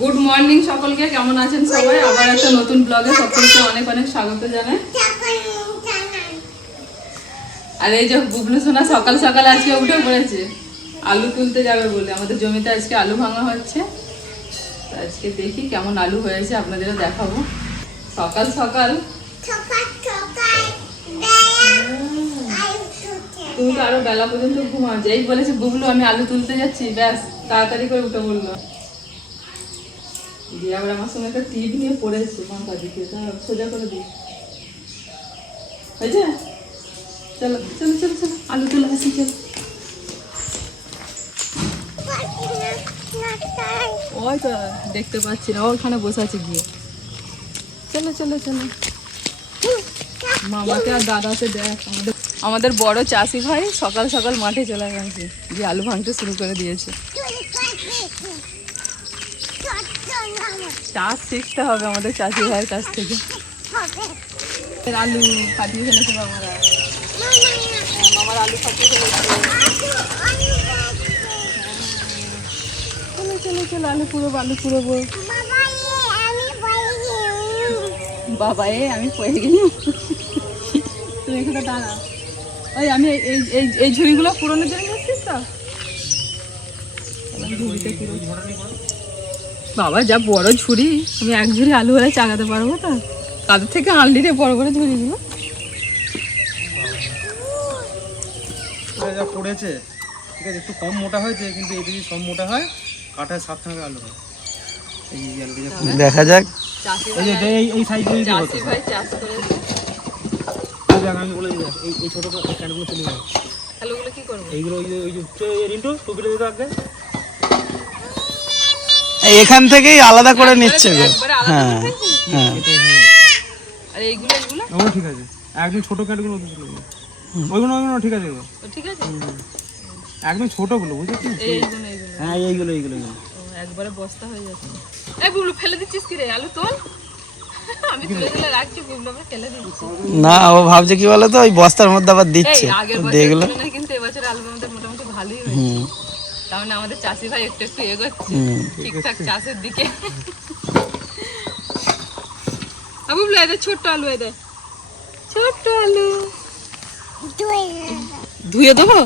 Good morning সকলকে, কেমন আছেন সবাই? আবার একটা নতুন ব্লগে সকলকে অনেক অনেক স্বাগত জানাই। আর এই যে বুবলু সোনা সকাল সকাল আজকে উঠে পড়েছে। আলু তুলতে যাবে বলে। আমাদের জমিতে আজকে আলু ভাঙা হচ্ছে। আজকে দেখি কেমন আলু হয়েছে, আপনাদেরও দেখাবো। সকাল সকাল। তুমি তো আরও বেলা পর্যন্ত ঘুমাও। যেই বলেছে, বুবলু, আমি আলু তুলতে যাচ্ছি। ব্যাস, তাড়াতাড়ি করে উঠে বলল দিয়ে আবার আমার সঙ্গে একটা টিপ নিয়ে পড়েছে মাথা দিকে সোজা করে দিই। হয়েছে? চলো চলো চলো চলো, আলু তুলে আসি, চলো। ওই তো, দেখতে পাচ্ছি না, ওখানে বসে আছে গিয়ে। চলো চলো চলো। মামাকে আর দাদাকে দেখ, আমাদের আমাদের বড় চাষি ভাই সকাল সকাল মাঠে চলে গেছে, গিয়ে আলু ভাঙতে শুরু করে দিয়েছে। চাষ শিখতে হবে আমাদের চাষি ভাইয়ের কাছ থেকে। আলু ফাটিয়ে ফেলেছে মামারা। হ্যাঁ, মামার আলু ফাটিয়ে ফেলেছে। চলো চলো চলো আলু পুরোবো আলু পুরোবো বাবা এ আমি পড়ে গেলি। তুই এখানে দাঁড়া। ওই আমি এই- এই ঝুড়িগুলো পুরোনোর জন্য নিচ্ছিস তো? ঝুড়িতে পুরো- বাবা যা বড় ঝুড়ি আমি এক ঝুড়ি আলু হলে চাগাতে পারব তো? তাদের থেকে আনলি রে বড় বড় ঝুড়িগুলো যা পড়েছে ঠিক আছে একটু কম মোটা হয়েছে কিন্তু এটা যদি সব মোটা হয় কাঠায় সাতখানা আলু হয়। দেখা যাক। এই যে এই সাইজ আমি বলে দিই এই এই ছোট ক্যানগুলো চলে যাবে আলুগুলো কি করব? এইগুলো ওই যে ওই যে রিন্টু টুপিটা দিতে আগে। এখান থেকেই আলাদা করে নিচ্ছে গো। হ্যাঁ হ্যাঁ হ্যাঁ। আর এইগুলো এইগুলো ওগুলো ঠিক আছে। একদম ছোট ওইগুলো ওইগুলো ঠিক আছে গো। ঠিক আছে? একদম ছোটগুলো বুঝেছিস? এইগুলো এইগুলো। হ্যাঁ এইগুলো এইগুলো এইগুলো। একবারে বস্তা হয়ে যাচ্ছে। এই বুবলু ফেলে দিচ্ছিস কি রে? আলু তোল। আমি তুলে তুলে রাখছি বুবলু ফেলে দিচ্ছি। না ও ভাবছে কি বলো তো ওই বস্তার মধ্যে আবার দিচ্ছে। দেখল কিন্তু এবছর আলু মোটামুটি ভালোই হয়েছে। তার মানে আমাদের চাষি ভাই একটু একটু এগোচ্ছে। ঠিকঠাক চাষের দিকে। আ বুবলু এদের ছোট্ট আলু এদের ছোট্ট আলু। ধুয়ে দেবো?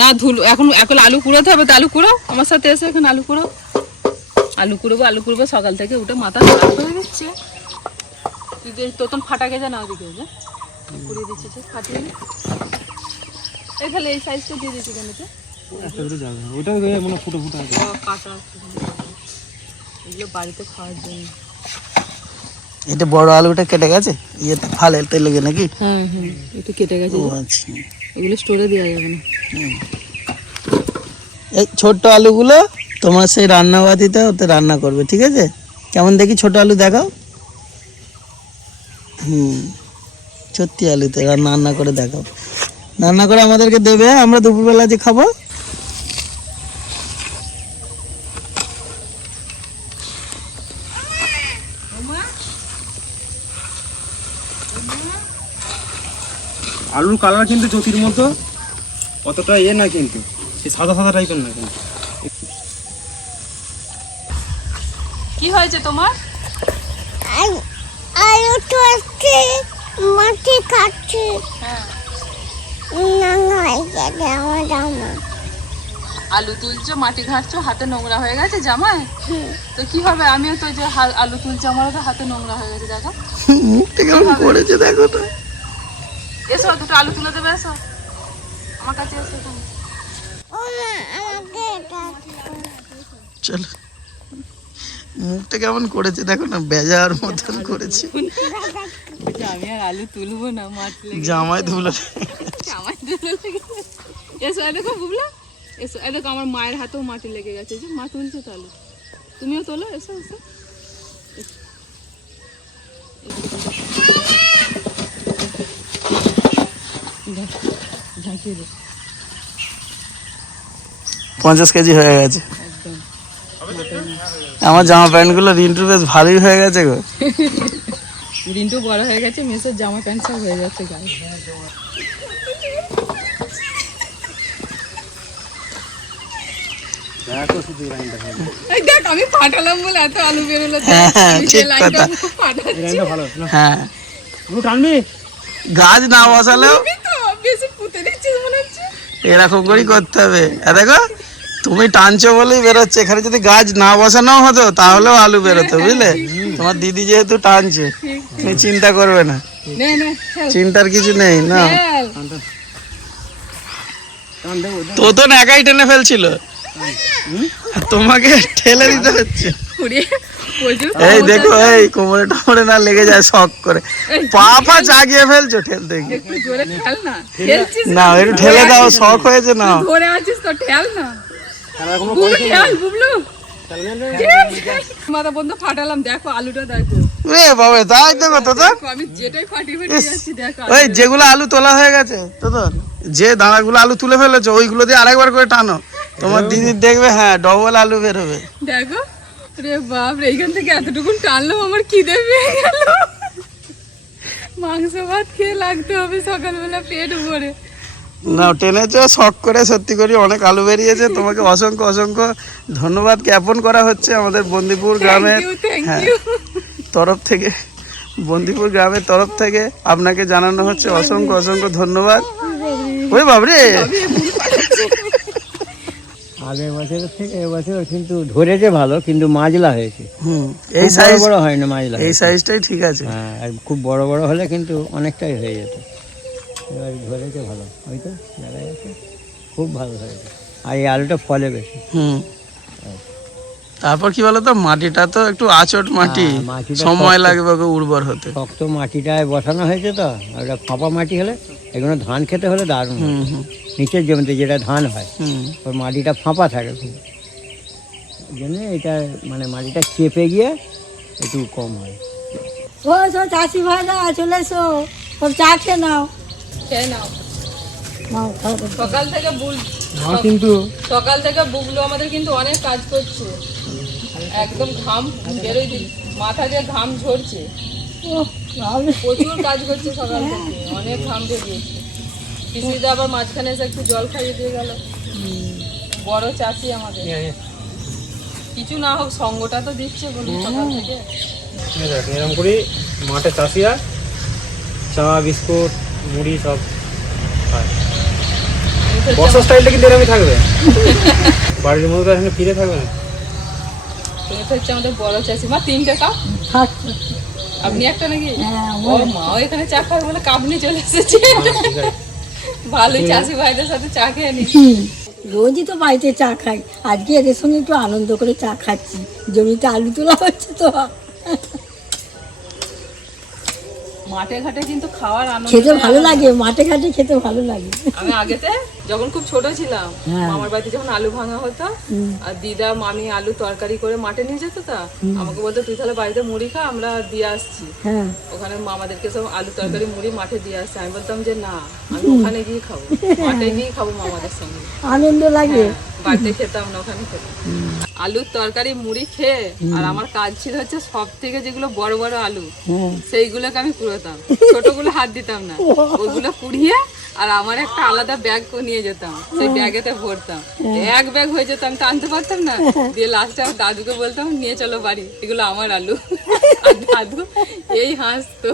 না ধুলো এখন এখন আলু কুড়োতে হবে তো আলু কুড়ো আমার সাথে এসে এখন আলু কুড়ো আলু কুড়োবো আলু কুড়বো সকাল থেকে উঠে মাথা খারাপ হয়ে দিচ্ছে। তুই যে তোতন ফাটা গেছে না ওদিকে কুড়িয়ে দিচ্ছিস ফাটিয়ে। এই তাহলে এই সাইজটা দিয়ে দিচ্ছি কেন একটা দুটো যাবে। ওইটা মনে ফুটো ফুটো আছে। ও, এগুলো বাড়িতে খাওয়ার জন্য। এটা বড় আলুটা কেটে গেছে? ইয়ে ফালে তেল লেগে নাকি? হ্যাঁ হ্যাঁ একটু কেটে গেছে। ও আচ্ছা। এগুলো স্টোরে দেওয়া যাবে না। এই ছোট্ট আলুগুলো তোমার সেই রান্নাবাতিতে ওতে রান্না করবে ঠিক আছে? কেমন দেখি ছোট আলু দেখাও? হুম সত্যি আলুতে রান্না রান্না করে দেখাও। রান্না করে আমাদেরকে দেবে আমরা দুপুরবেলা যে খাব আলুর কালার কিন্তু জ্যোতির মতো। অতটা ইয়ে না কিন্তু। এই সাদা সাদা টাইপের না কিন্তু। কি হয়েছে তোমার? আলু তো আছে মাটি কাটছে হ্যাঁ। না নয় গেলে আমার জামা। আলু তুলছো মাটি ঘাঁটছো হাতে নোংরা হয়ে গেছে জামায়? তো কি হবে? আমিও তো যে আলু তুলছি আমারও তো হাতে নোংরা হয়ে গেছে দেখো। মুখটা কেমন করেছে দেখো তো। এসো দুটো আলু তুলে দেবে এসো। আমার কাছে এসো তুমি। চলো। মুখটা কেমন করেছে? দেখো না বেজার মতন করেছে। আমি আর আলু তুলবো না মাটি জামাই ধুলো জামাই তুলে লেগে এসো এ দেখো বুবলা। এসো এ দেখো আমার মায়ের হাতেও মাটি লেগে গেছে। যে মা তুলছে তো আলু। তুমিও তোলো এসো এসো দেখ, ঝাঁকিয়ে দে পঞ্চাশ কেজি হয়ে গেছে। আমার জামা প্যান্টগুলো রিন্টুর বেশ ভালোই হয়ে গেছে গো। রিন্টু বড় হয়ে গেছে মেসের জামা প্যান্ট সব হয়ে যাচ্ছে গায়ে দেখো শুধু এই লাইনটা ভালো এই দেখ আমি ফাটালাম বলে এত আলু বেরোলো হ্যাঁ, হ্যাঁ, আমি ঠিক এরকম করেই করতে হবে। দেখো তুমি টানছো বলেই বেরোচ্ছে। এখানে যদি গাছ না বসানো হতো তাহলেও আলু বেরোতো বুঝলে? তোমার দিদি যেহেতু টানছে তুমি চিন্তা করবে না। চিন্তার কিছু নেই না? তো তো একাই টেনে ফেলছিল? তোমাকে ঠেলে দিতে হচ্ছে। এই দেখো এই কোমরে টোমরে না লেগে যায় শখ করে। পা পা জাগিয়ে ফেলছো ঠেলতে গিয়ে একটু জোরে ঠেল না না একটু ঠেলে দাও শখ হয়েছে না। ধরে আছিস তো ঠেল না। খেলার কোনো বুবলু ঠেল বুবলু। খেলবে মাথা বন্ধ ফাটালাম দেখো আলুটা দেখো। রে বাবা তাই দেখো তো? তো আমি যেটাই ফাটিয়ে ফাটিয়ে যাচ্ছি দেখো ওই যেগুলো আলু তোলা হয়ে গেছে তো তো যে দানাগুলো আলু তুলে ফেলেছো ওইগুলো দিয়ে আরেকবার করে টানো। তোমার দিদির দেখবে হ্যাঁ ডবল আলু বেরোবে। দেখো। রে বাপ রে এইখান থেকে এতটুকু টানলাম আমার খিদে পেয়ে গেল। মাংস ভাত খেয়ে লাগতে হবে সকালবেলা পেট ভরে। না টেনেছো শখ করে সত্যি করে অনেক আলু বেরিয়েছে তোমাকে অসংখ্য অসংখ্য ধন্যবাদ জ্ঞাপন করা হচ্ছে আমাদের বন্দিপুর গ্রামের হ্যাঁ তরফ থেকে বন্দিপুর গ্রামের তরফ থেকে আপনাকে জানানো হচ্ছে অসংখ্য অসংখ্য ধন্যবাদ। ওই বাবরে আগের বছরের থেকে এবছর কিন্তু ধরেছে ভালো কিন্তু মাজলা হয়েছে। হুম। এই সাইজ বড় হয় না মাজলা এই সাইজটাই ঠিক আছে। হ্যাঁ আর খুব বড় বড় হলে কিন্তু অনেকটাই হয়ে যেত। এবার ধরেছে ভালো। ওই তো দেখা যাচ্ছে খুব ভালো হয়েছে। আর এই আলুটা ফলে বেশি। হুম। তারপর কি বলতো? মাটিটা তো একটু আচট মাটি। হ্যাঁ, সময় লাগবে ওকে উর্বর হতে। শক্ত মাটিটায় বসানো হয়েছে তো আর ওটা ফাঁপা মাটি হলে এগুলো ধান খেতে হলে দারুণ নিচের জমিতে যেটা ধান হয় ওর মাটিটা ফাঁপা থাকে খুব। জন্য এটা মানে মাটিটা চেপে গিয়ে একটু কম হয়। ও সো চাষি ভাইরা চলে এসো। সব চা খেয়ে নাও। খেয়ে নাও। সকাল থেকে বুল কিন্তু। সকাল থেকে বুবলু আমাদের কিন্তু অনেক কাজ করছে। একদম ঘাম বেরোই দিল মাথা দিয়ে ঘাম ঝরছে। প্রচুর কাজ করছে সকাল থেকে অনেক ঘাম বেরিয়েছে পিসিদা আবার মাঝখানে এসে একটু জল খাইয়ে দিয়ে গেল। বড় চাষি আমাদের। কিছু না হোক সঙ্গটা তো দিচ্ছে বলি সকাল থেকে। এরকম করে মাঠে চাষিরা চা বিস্কুট মুড়ি সব খায়। বর্ষা স্টাইলটা কিন্তু এরকমই থাকবে? বাড়ির মধ্যে এখানে ফিরে থাকবে না। এটা হচ্ছে আমাদের বড় তিনটে কাপ। আপনি একটা নাকি? ওর মাও এখানে চা খাবে বলে কাপ নিয়ে চলে এসেছে। ভালোই চাষি ভাইদের সাথে চা খেয়ে নি। রোজই তো বাড়িতে চা খাই। আজকে এদের সঙ্গে একটু আনন্দ করে চা খাচ্ছি। জমিতে আলু তোলা হচ্ছে তো। মাঠে ঘাটে কিন্তু খাওয়ার আনন্দ খেতে ভালো লাগে মাঠে ঘাটে খেতে ভালো লাগে। আমি আগেতে যখন খুব ছোট ছিলাম হ্যাঁ। মামার বাড়িতে যখন আলু ভাঙা হতো আর দিদা মামি আলু তরকারি করে মাঠে নিয়ে যেত তা আমাকে বলতো তুই তাহলে বাড়িতে মুড়ি খা আমরা দিয়ে আসছি। হ্যাঁ। ওখানে মামাদেরকে সব আলু তরকারি মুড়ি মাঠে দিয়ে আসছে। আমি বলতাম যে না আমি ওখানে গিয়ে খাব মাঠে গিয়ে খাব মামাদের সঙ্গে। আনন্দ লাগে। হ্যাঁ, বাড়িতে খেতাম না ওখানে। খেতাম আলুর তরকারি মুড়ি খেয়ে আর আমার কাজ ছিল হচ্ছে সব থেকে যেগুলো বড় বড় আলু সেইগুলোকে আমি কুড়োতাম ছোটগুলো হাত দিতাম না। ওগুলো কুড়িয়ে আর আমার একটা আলাদা ব্যাগ নিয়ে যেতাম। সেই ব্যাগেতে ভরতাম। এক ব্যাগ হয়ে যেত আমি টানতে পারতাম না। দিয়ে লাস্টে আমার দাদুকে বলতাম নিয়ে চলো বাড়ি এগুলো আমার আলু। আর দাদু এই হাসতো।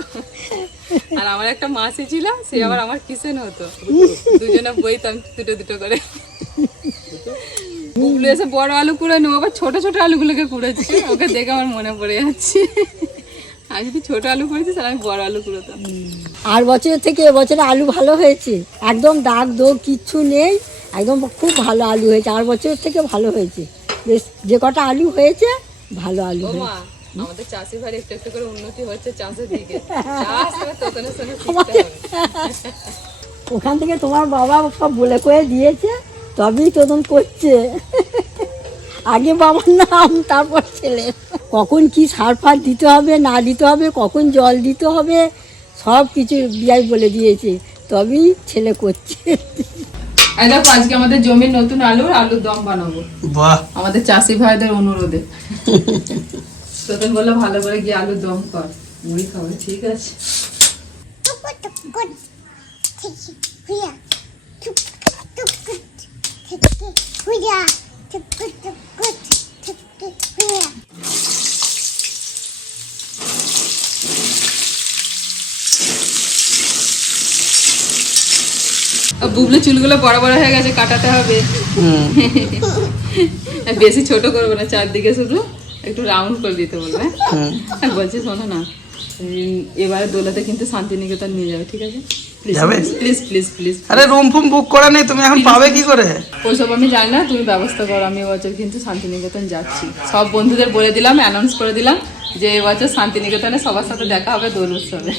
আর আমার একটা মাসি ছিল সে আবার আমার কিসেন হতো। দুজনে বইতাম দুটো দুটো করে। বুবলু এসে বড় আলু কুড়ে নেব আবার ছোট ছোট আলুগুলোকে কুড়েছে। ওকে দেখে আমার মনে পড়ে যাচ্ছে। আমি যদি ছোট আলু করেছিস আর আমি বড় আলু কুড়োতাম। আর বছরের থেকে এবছরে আলু ভালো হয়েছে। একদম দাগ দোগ কিচ্ছু নেই। একদম খুব ভালো আলু হয়েছে। আর বছরের থেকে ভালো হয়েছে। বেশ যে কটা আলু হয়েছে ভালো আলু হয়েছে। আমাদের চাষি ভাই একটু একটু করে উন্নতি হচ্ছে চাষের দিকে। ওখান থেকে তোমার বাবা সব বলে করে দিয়েছে। তবেই তোদন করছে। আগে বাবার নাম তারপর ছেলে কখন কি সার ফার দিতে হবে না দিতে হবে কখন জল দিতে হবে সব কিছু বিয়াই বলে দিয়েছে। তবেই ছেলে করছে। দেখো আজকে আমাদের জমির নতুন আলু আলুর দম বানাবো। বাহ। আমাদের চাষি ভাইদের অনুরোধে। তোতন বলল ভালো করে গিয়ে আলুর দম কর। মুড়ি খাবে ঠিক আছে হুইয়া হুইয়া টুকু টুকু টুকু টুকু বুবলে চুলগুলো বড় বড় হয়ে গেছে কাটাতে হবে। বেশি ছোট করব না চারদিকে শুধু একটু রাউন্ড করে দিতে বলবে। বলছি শোনো না এবারে দোলাতে কিন্তু শান্তিনিকেতন নিয়ে যাবে ঠিক আছে? যাবে? প্লিজ প্লিজ প্লিজ আরে রুম ফুম বুক করা নেই তুমি এখন পাবে কি করে? ওইসব আমি জানি না তুমি ব্যবস্থা করো আমি এবছর কিন্তু শান্তিনিকেতন যাচ্ছি। সব বন্ধুদের বলে দিলাম অ্যানাউন্স করে দিলাম যে এবছর শান্তিনিকেতনে সবার সাথে দেখা হবে দোল উৎসবে।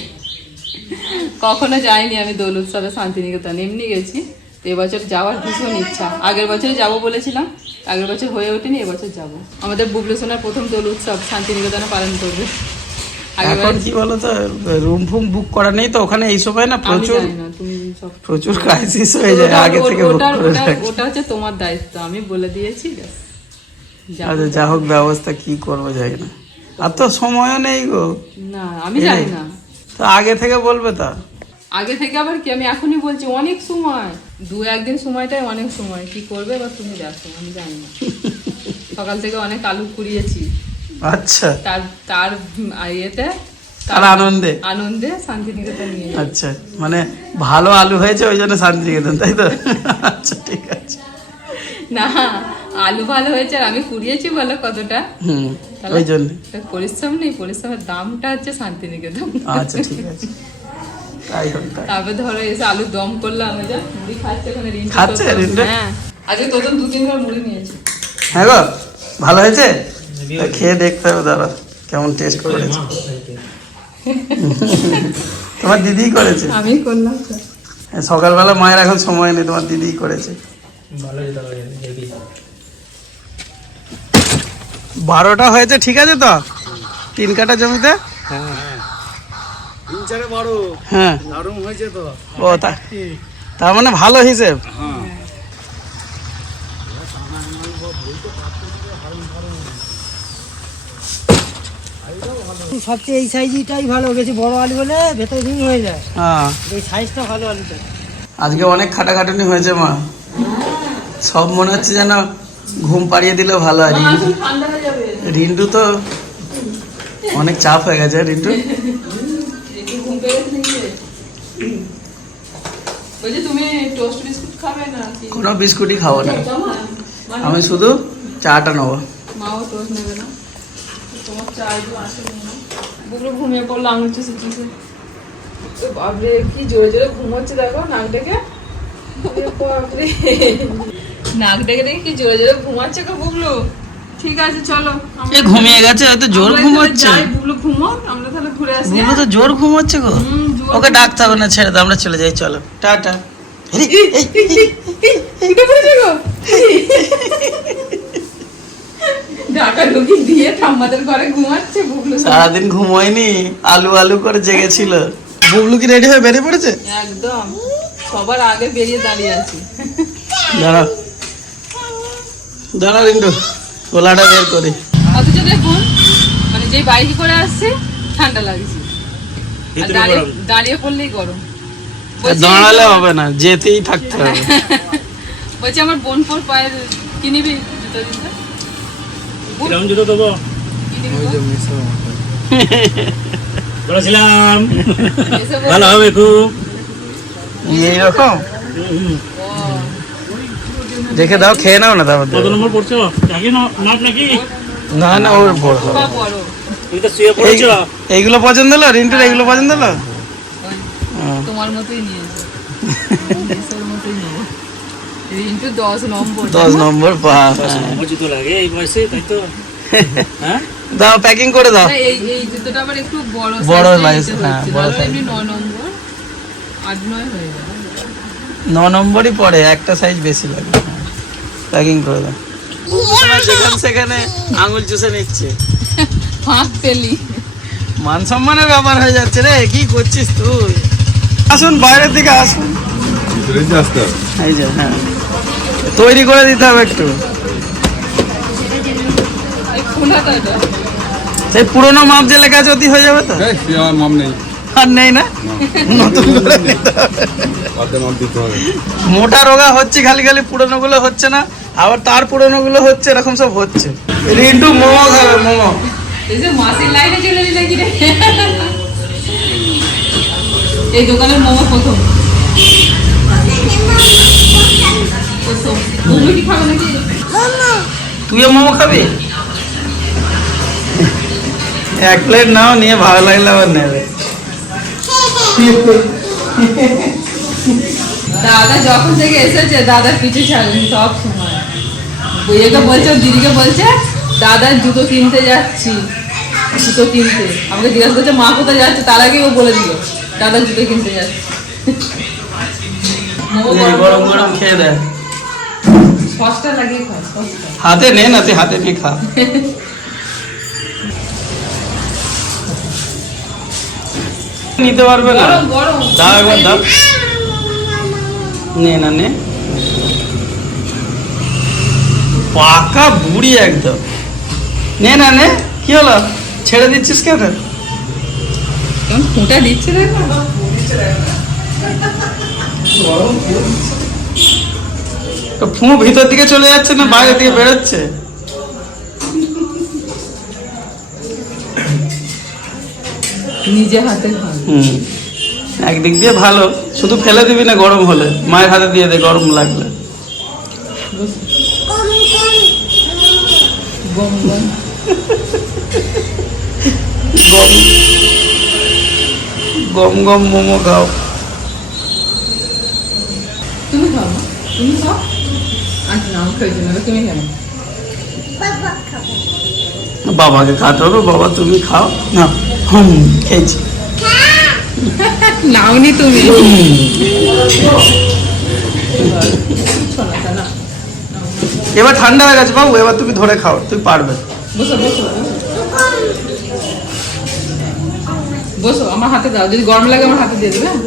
কখনো যাইনি আমি দোল উৎসবে শান্তিনিকেতন এমনি গেছি। তো এবছর যাওয়ার ভীষণ ইচ্ছা। আগের বছরে যাব বলেছিলাম আগের বছর হয়ে ওঠেনি এবছর যাব। আমাদের বুবলু সোনার প্রথম দোল উৎসব শান্তিনিকেতনে পালন করবে। এখন কি বলো তো রুম ফুম বুক করা নেই তো ওখানে এই সময় না প্রচুর প্রচুর ক্রাইসিস হয়ে যায় আগে থেকে বুক করে ওটা- হচ্ছে তোমার দায়িত্ব আমি বলে দিয়েছি। আচ্ছা যা হোক ব্যবস্থা কি করব যাই না। আর তো সময়ও নেই গো। না আমি জানি না। তো আগে থেকে বলবে তা। আগে থেকে আবার কি আমি এখনই বলছি অনেক সময়। দু একদিন সময়টাই অনেক সময়। কি করবে এবার তুমি দেখো আমি জানি না। সকাল থেকে অনেক আলু কুড়িয়েছি। আচ্ছা। তার তার ইয়েতে তার আনন্দে। আনন্দে শান্তিনিকেতন নিয়ে। আচ্ছা মানে ভালো আলু হয়েছে ওই জন্য শান্তিনিকেতন তাই তো? আচ্ছা ঠিক আছে। না আলু ভালো হয়েছে আর আমি কুড়িয়েছি বলো কতটা। হুম ওই জন্য। পরিশ্রম নেই পরিশ্রমের দামটা হচ্ছে শান্তিনিকেতন। আচ্ছা ঠিক আছে। তারপর ধরো এসে আলু দম করলাম মুড়ি খাচ্ছে ওখানে খাচ্ছে? হ্যাঁ আজকে তোতন দু তিনবার মুড়ি নিয়েছে। হ্যাঁ গো ভালো হয়েছে? খেয়ে দেখতে হবে দাদা কেমন টেস্ট করেছে। তোমার দিদিই করেছে? আমি করলাম। হ্যাঁ, সকালবেলা মায়ের এখন সময় নেই তোমার দিদিই করেছে। বারোটা হয়েছে ঠিক আছে তো? তিন কাটা জমিতে? তিন চারে বারো। হ্যাঁ। হয়েছে তো। ও তা তার মানে ভালো হিসেব। সবচেয়ে এই সাইজটাই ভালো বেশি বড় আলু হলে ভেতরে রিং হয়ে যায়। হ্যাঁ। এই সাইজটা ভালো আলুটা আজকে অনেক খাটাখাটুনি হয়েছে মা। সব মনে হচ্ছে যেন ঘুম পাড়িয়ে দিলে ভালো হয় রিন্টু তো অনেক চাপ হয়ে গেছে রিন্টু। গেছে কোনো বিস্কুটই খাব না। আমি শুধু চাটা নেব। মাও টোস্ট নেবে না। তোমার চাই তো আসেনি। না বুকরে ঘুমিয়ে পড়ল আঙুল চুষে বাপরে কি জোরে জোরে ঘুমোচ্ছে দেখো নাক ডেকে বাপরে নাক ডেকে ডেকে কি জোরে জোরে ঘুমাচ্ছে গো বুগলু ঠিক আছে চলো এ ঘুমিয়ে গেছে হয়তো জোর আমরা ঘুম তাহলে যাই, বুগলু ঘুমো আমরা তাহলে ঘুরে আসি বুবলু তো জোর ঘুম হচ্ছে গো ওকে ডাকতে হবে না ছেড়ে দাও আমরা চলে যাই চলো টাটা ঢুকি দিয়ে ঠাম্মাদের ঘরে ঘুমাচ্ছে সব। সারাদিন ঘুমোয়নি আলু আলু করে জেগেছিল। বুবলু কি রেডি হয়ে বেরিয়ে পড়েছে? একদম। সবার আগে বেরিয়ে দাঁড়িয়ে আছি। দাঁড়া। দাঁড়া রিন্টু কোলাটা বের করি। অথচ দেখুন মানে যেই বাইকে করে আসছে ঠান্ডা লাগছে। দাঁড়িয়ে দাঁড়িয়ে পড়লেই গরম। দাঁড়ালে হবে না যেতেই থাকতে হবে। বলছি আমার বোনপোর পায়ের কি নিবি জুতো দিতে? কিরম জুতো দেবো? বলেছিলাম। ভালো হবে খুব এইরকম দেখে দাও খেয়ে নাও না তারপর কত নম্বর পড়ছো নাকি নাচ নাকি না না ওর বড় তুমি তো শুয়ে পড়েছো এইগুলো পছন্দ হলো রিন্টুর এইগুলো পছন্দ হলো। তোমার মতোই নিয়েছে রিন্টু দশ নম্বর। দশ নম্বর পা। নম্বর জুতো লাগে এই বয়সে তাই তো? হ্যাঁ? দাও প্যাকিং করে দাও। এই এই জুতোটা আবার একটু বড় বড় size, হ্যাঁ, বড় ন নম্বর আট নয় হয়ে যাবে। নম্বরই পড়ে একটা সাইজ বেশি লাগে। প্যাকিং করে দাও। সেখানে আঙুল চুষে নিচ্ছে। ফাঁক পেলি মান সম্মানের ব্যাপার হয়ে যাচ্ছে রে কি করছিস তুই? আসুন বাইরের দিকে আসুন। এই যে হ্যাঁ। তৈরি করে দিতে হবে একটু। এই সেই পুরোনো মাপ যে লেখা আছে অতি হয়ে যাবে তো? মম নেই। আর নেই না? নতুন করে মোটা রোগা হচ্ছে খালি খালি পুরনো গুলো হচ্ছে না আবার তার পুরনো গুলো হচ্ছে এরকম সব হচ্ছে। রিন্টু মোমো খাবে মোমো। এই যে মাসির লাইনে চলে এলি নাকি রে? এই দোকানের মোমো প্রথম। তুইও মোমো খাবি? এক প্লেট নাও নিয়ে ভালো লাগলে আবার নেবে। দাদা যখন থেকে এসেছে দাদার পিছু ছাড়েনি সব সময়। বইয়েকে বলছে দিদিকে বলছে দাদার জুতো কিনতে যাচ্ছি। জুতো কিনতে। আমাকে জিজ্ঞাসা করছে মা কোথায় যাচ্ছে? তার আগে ও বলে দিল দাদার জুতো কিনতে যাচ্ছে। গরম গরম খেয়ে দেয় সসটা লাগিয়ে খাও হাতে নে না তুই হাতে নিয়ে খা। নিতে পারবে না। গরম গরম। দাও একবার দাও। নে না নে। পাকা বুড়ি একদম। নে না নে। কি হলো? ছেড়ে দিচ্ছিস কেন? কেমন ফুটা দিচ্ছে দেখো তো ফু ভিতর দিকে চলে যাচ্ছে না বাইরে দিকে বেরোচ্ছে? নিজে হাতে হুম। একদিক দিয়ে ভালো শুধু ফেলে দিবি না গরম হলে। মায়ের হাতে দিয়ে দে গরম লাগলে গম গম। গম গম গম মোমো খাও। তুমি খাও তুমি খাও? আন্টি নাম খেয়েছি না তুমি কেন বাবাকে খাতে হবে বাবা তুমি খাও। না হুম খেয়েছি। নাওনি তুমি। এবার ঠান্ডা হয়ে গেছে বাবু এবার তুমি ধরে খাও তুমি পারবে। বসো বসো। বসো আমার হাতে দাও যদি গরম লাগে আমার হাতে দিয়ে দেবে হ্যাঁ?